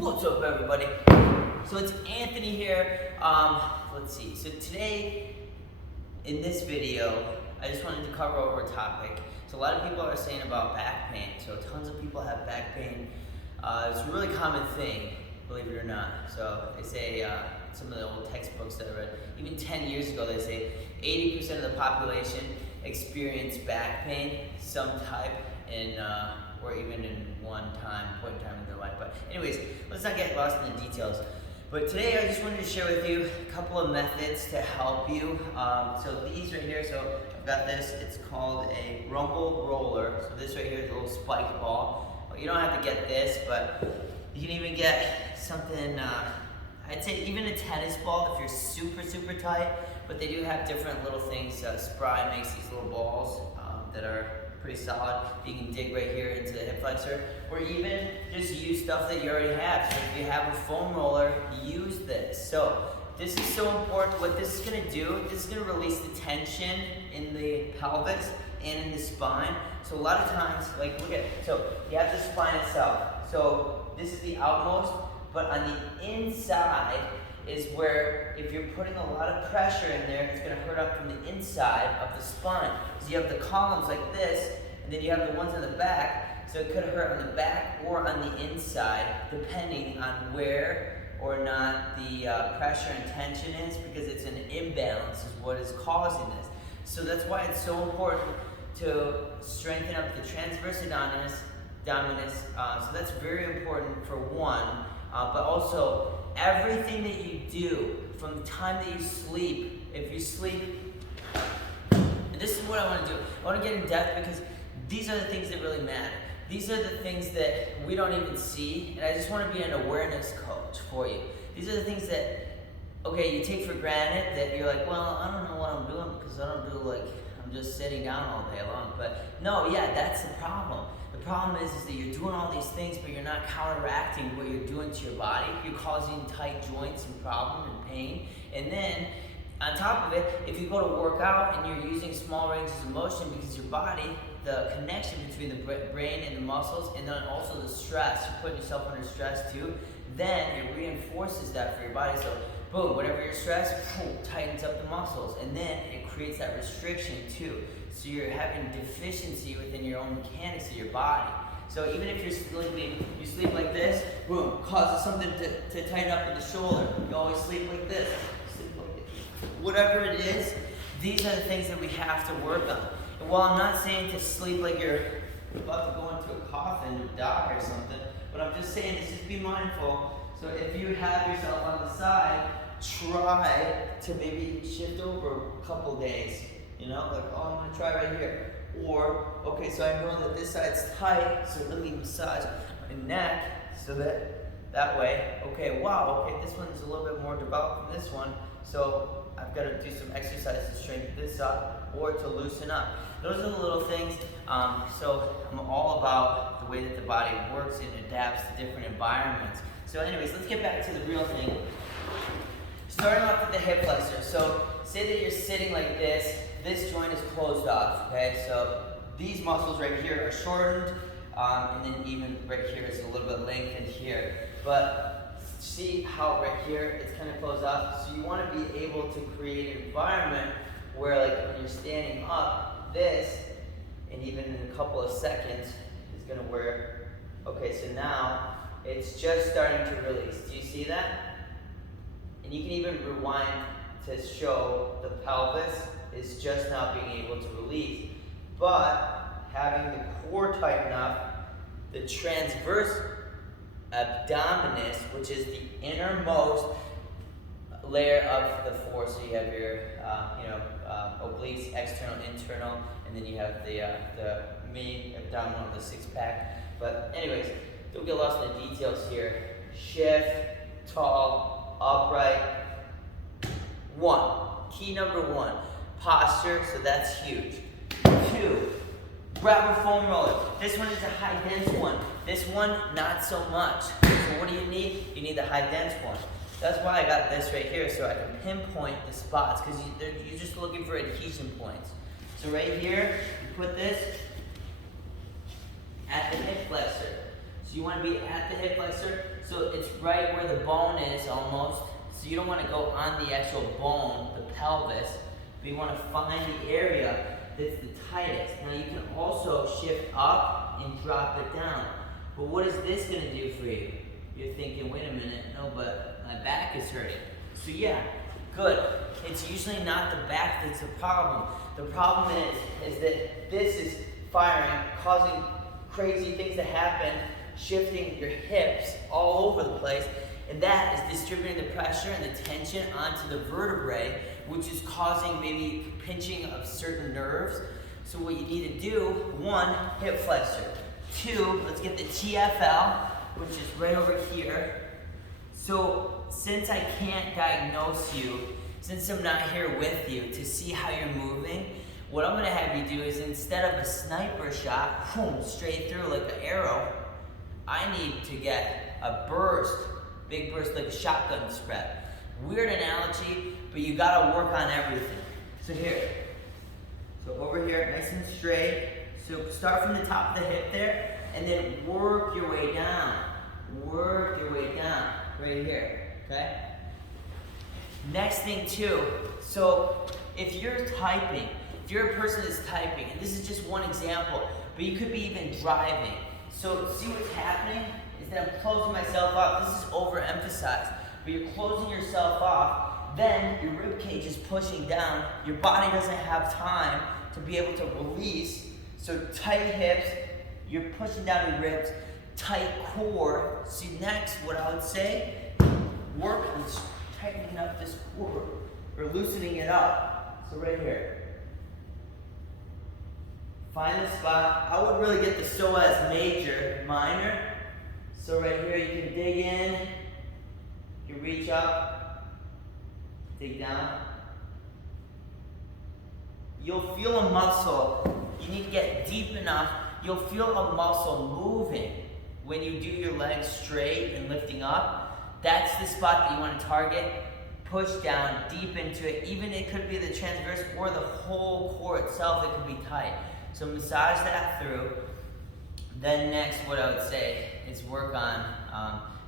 What's up, everybody? So it's Anthony here. Let's see. So today, in this video, I just wanted to cover over a topic. So a lot of people are saying about back pain. So tons of people have back pain. It's a really common thing, believe it or not. So they say, some of the old textbooks that I read, even 10 years ago, they say 80% of the population experience back pain, some type, or even in point in time in their life. But anyways, let's not get lost in the details. But today I just wanted to share with you a couple of methods to help you. So these right here, so I've got this, it's called a rumble roller. So this right here is a little spike ball. Well, you don't have to get this, but you can even get something, I'd say even a tennis ball if you're super, super tight. But they do have different little things. Spry makes these little balls that are pretty solid. You can dig right here into the hip flexor, or even just use stuff that you already have. So if you have a foam roller, use this. So this is so important. What this is gonna do, this is gonna release the tension in the pelvis and in the spine. So a lot of times, like look at, so you have the spine itself. So this is the outmost, but on the inside is where if you're putting a lot of pressure in there, it's going to hurt up from the inside of the spine. So you have the columns like this, and then you have the ones on the back, so it could hurt on the back or on the inside, depending on where or not the pressure and tension is, because it's an imbalance is what is causing this. So that's why it's so important to strengthen up the transverse abdominis. So that's very important for one, but also everything that you do from the time that you sleep, if you sleep, and this is what I want to do. I want to get in depth because these are the things that really matter. These are the things that we don't even see, and I just want to be an awareness coach for you. These are the things that, okay, you take for granted that you're like, well, I don't know what I'm doing because I don't do I'm just sitting down all day long. But no, yeah, that's the problem. The problem is that you're doing all these things, but you're not counteracting what you're doing to your body. You're causing tight joints and problem and pain. And then, on top of it, if you go to work out and you're using small ranges of motion because your body, the connection between the brain and the muscles, and then also the stress, you're putting yourself under stress too, then it reinforces that for your body. So, boom, whenever you're stressed, boom, tightens up the muscles. And then it creates that restriction too. So you're having deficiency within your own mechanics of your body. So even if you're sleeping, you sleep like this, boom, causes something to tighten up in the shoulder. You always sleep like this, whatever it is, these are the things that we have to work on. And while I'm not saying to sleep like you're about to go into a coffin to die or something, what I'm just saying is just be mindful. So if you have yourself on the side, try to maybe shift over a couple days. You know, like, oh, I'm gonna try right here. Or, okay, so I know that this side's tight, so let me massage my neck so that way, okay, wow, okay, this one's a little bit more developed than this one, so I've got to do some exercises to strengthen this up or to loosen up. Those are the little things. So I'm all about the way that the body works and adapts to different environments. So anyways, let's get back to the real thing. Starting off with the hip flexor. So say that you're sitting like this joint is closed off, okay? So these muscles right here are shortened, and then even right here is a little bit lengthened here. But see how right here it's kind of closed off? So you want to be able to create an environment where, like, when you're standing up, this, and even in a couple of seconds, is going to wear, okay, so now it's just starting to release. Do you see that? And you can even rewind to show the pelvis is just now being able to release. But having the core tighten up, the transverse abdominis, which is the innermost layer of the four, so you have your obliques, external, internal, and then you have the main abdominal, the six pack. But anyways, don't get lost in the details here. Shift, tall, upright. Key number one, posture, so that's huge. 2, grab a foam roller. This one is a high dense one. This one, not so much. So what do you need? You need the high dense one. That's why I got this right here, so I can pinpoint the spots, because you're just looking for adhesion points. So right here, you put this at the hip flexor. So you want to be at the hip flexor, so it's right where the bone is almost. So you don't want to go on the actual bone, the pelvis, but you want to find the area that's the tightest. Now you can also shift up and drop it down. But what is this going to do for you? You're thinking, wait a minute, no, but my back is hurting. So yeah, good. It's usually not the back that's the problem. The problem is that this is firing, causing crazy things to happen, shifting your hips all over the place, and that is distributing the pressure and the tension onto the vertebrae, which is causing maybe pinching of certain nerves. So what you need to do, 1, hip flexor. 2, let's get the TFL, which is right over here. So since I can't diagnose you, since I'm not here with you to see how you're moving, what I'm gonna have you do is instead of a sniper shot, boom, straight through like an arrow, I need to get a burst, big burst like a shotgun spread. Weird analogy, but you gotta work on everything. So here, so over here, nice and straight. So start from the top of the hip there, and then work your way down. Work your way down, right here, okay? Next thing too, so if you're typing, if you're a person that's typing, and this is just one example, but you could be even driving. So see what's happening is that I'm closing myself off. This is overemphasized, but you're closing yourself off. Then your rib cage is pushing down. Your body doesn't have time to be able to release. So tight hips, you're pushing down your ribs, tight core. See next, what I would say, work on tightening up this core or loosening it up. So right here. Find the spot. I would really get the psoas major, minor. So right here you can dig in, you can reach up, dig down. You'll feel a muscle. You need to get deep enough. You'll feel a muscle moving when you do your legs straight and lifting up. That's the spot that you want to target. Push down deep into it. Even it could be the transverse or the whole core itself that could be tight. So massage that through. Then next, what I would say is work on,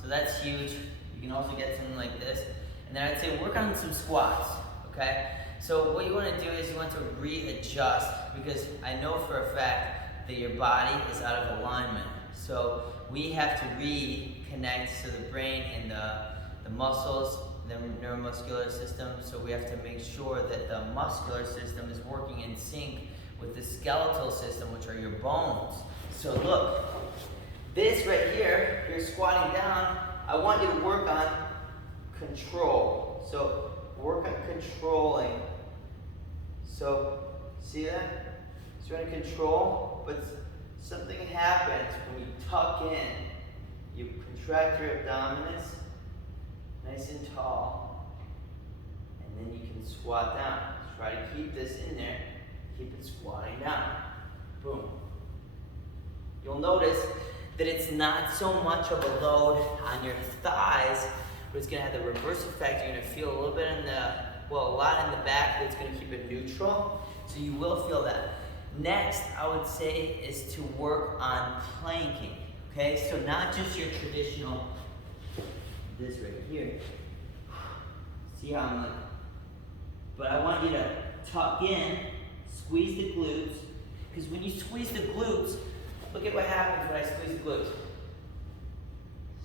so that's huge. You can also get something like this. And then I'd say work on some squats, okay? So what you want to do is you want to readjust, because I know for a fact that your body is out of alignment. So we have to reconnect to the brain and the muscles, the neuromuscular system. So we have to make sure that the muscular system is working in sync with the skeletal system, which are your bones. So look, this right here, you're squatting down. I want you to work on control. So work on controlling. So see that? So you're in control, but something happens when you tuck in. You contract your abdominis, nice and tall, and then you can squat down. Try to keep this in there. Keep it squatting down. Boom. You'll notice that it's not so much of a load on your thighs, but it's going to have the reverse effect. You're going to feel a little bit in the, well, a lot in the back, but it's going to keep it neutral. So you will feel that. Next, I would say, is to work on planking. Okay, so not just your traditional, this right here. See how I'm like, but I want you to tuck in, squeeze the glutes, because when you squeeze the glutes, look at what happens when I squeeze the glutes.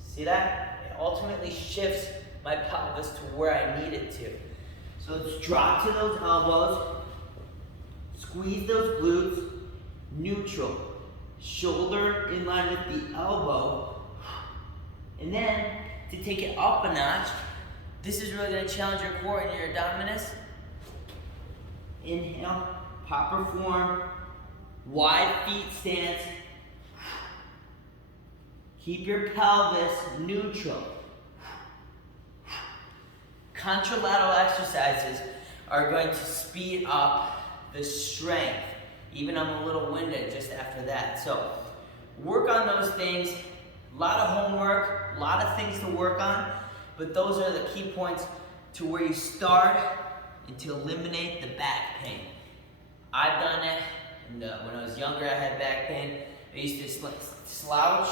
See that? It ultimately shifts my pelvis to where I need it to. So let's drop to those elbows, squeeze those glutes, neutral. Shoulder in line with the elbow. And then, to take it up a notch, this is really going to challenge your core and your abdominis. Inhale, popper form, wide feet stance. Keep your pelvis neutral. Contralateral exercises are going to speed up the strength. Even I'm a little winded just after that. So work on those things. A lot of homework, a lot of things to work on, but those are the key points to where you start and to eliminate the back pain. I've done it, and when I was younger I had back pain. I used to slouch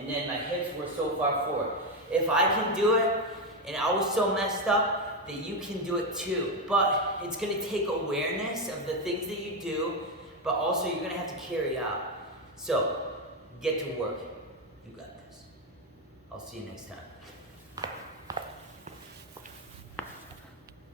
and then my hips were so far forward. If I can do it, and I was so messed up, that you can do it too. But it's gonna take awareness of the things that you do, but also you're gonna have to carry out. So, get to work. You got this. I'll see you next time.